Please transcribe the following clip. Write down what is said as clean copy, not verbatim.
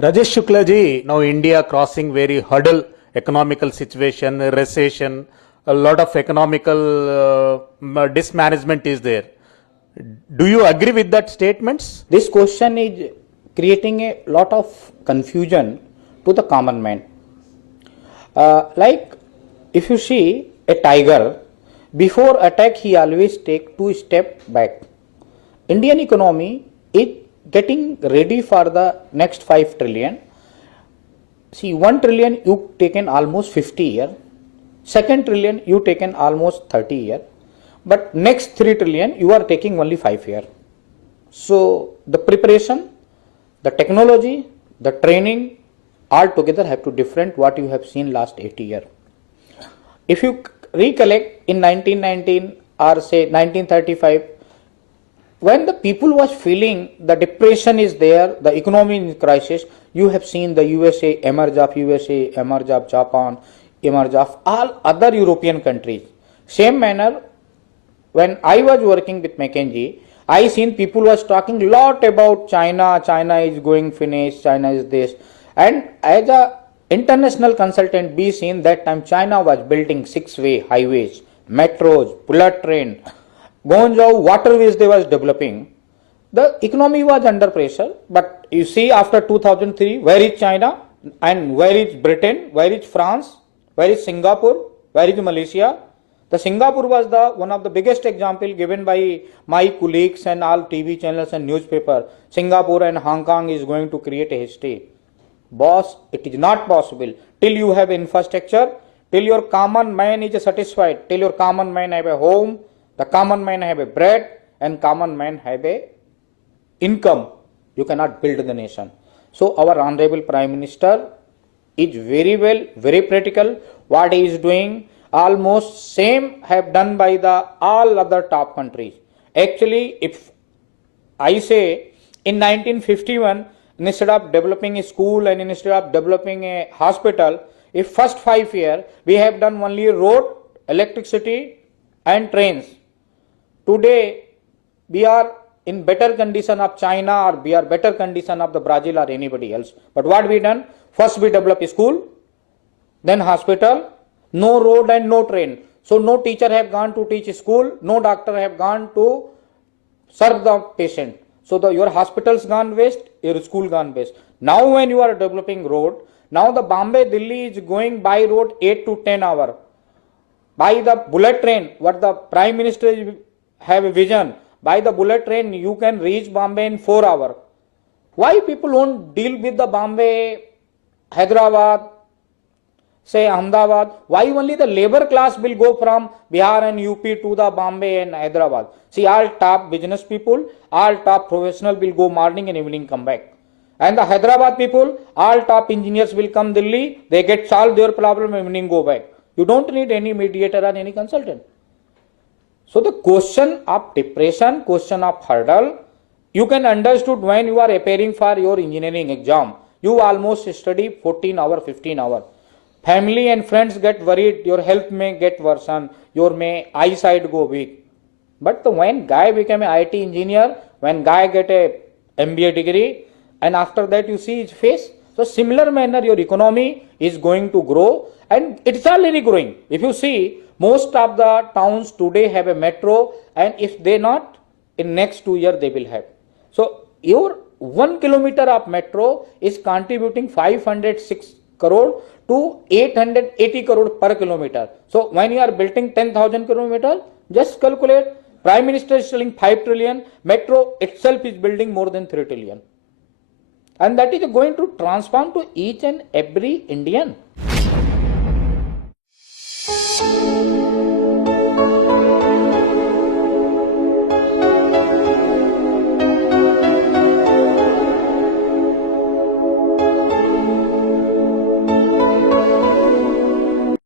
Rajesh Shukla ji, now India crossing very hurdle economical situation, recession, a lot of economical dismanagement is there. Do you agree with that statements? This question is creating a lot of confusion to the common man. Like if you see a tiger, before attack he always take 2 steps back. Indian economy is getting ready for the next 5 trillion. See, 1 trillion you taken almost 50 years, 2nd trillion you taken almost 30 years, but next 3 trillion you are taking only 5 years. So the preparation, the technology, the training all together have to different what you have seen last 80 years. If you recollect in 1919 or say 1935, when the people was feeling the depression is there, the economy in crisis, you have seen the USA emerge of Japan, emerge of all other European countries. Same manner, when I was working with McKinsey, I seen people was talking lot about China. China is going finish. China is this, and as a international consultant, be seen that time China was building 6-way highways, metros, bullet train, Guangzhou waterways they was developing. The economy was under pressure, but you see after 2003, where is China and where is Britain, where is France, where is Singapore, where is Malaysia? The Singapore was the one of the biggest example given by my colleagues and all TV channels and newspaper. Singapore and Hong Kong is going to create a history. Boss, it is not possible till you have infrastructure, till your common man is satisfied, till your common man have a home, the common man have a bread, and common man have a income. You cannot build the nation. So our honorable Prime Minister is very well, very practical. What he is doing, almost same have done by the all other top countries. Actually, if I say in 1951, instead of developing a school and instead of developing a hospital, if first 5 years we have done only road, electricity and trains. Today we are in better condition of China or we are better condition of the Brazil or anybody else. But what we done? First we develop a school, then hospital, no road and no train. So no teacher have gone to teach school, no doctor have gone to serve the patient. So your hospitals gone waste, your school gone waste. Now when you are developing road, now the Bombay, Delhi is going by road 8 to 10 hours. By the bullet train, what the Prime Minister have a vision, by the bullet train you can reach Bombay in 4 hours. Why people won't deal with the Bombay, Hyderabad, say Ahmedabad? Why only the labor class will go from Bihar and UP to the Bombay and Hyderabad? See, all top business people, all top professional will go morning and evening come back. And the Hyderabad people, all top engineers will come Delhi, they get solved their problem and evening go back. You don't need any mediator or any consultant. So the question of depression, question of hurdle, you can understood when you are appearing for your engineering exam. You almost study 14 hours, 15 hours. Family and friends get worried, your health may get worsen, your may eyesight go weak. But when guy became an IT engineer, when guy get a MBA degree, and after that you see his face. So similar manner your economy is going to grow, and it's already growing. If you see, most of the towns today have a metro, and if they not, in next 2 years they will have. So your 1 kilometer of metro is contributing 506 crore to 880 crore per kilometer. So when you are building 10,000 kilometers, just calculate. Prime Minister is selling 5 trillion, metro itself is building more than 3 trillion. And that is going to transform to each and every Indian.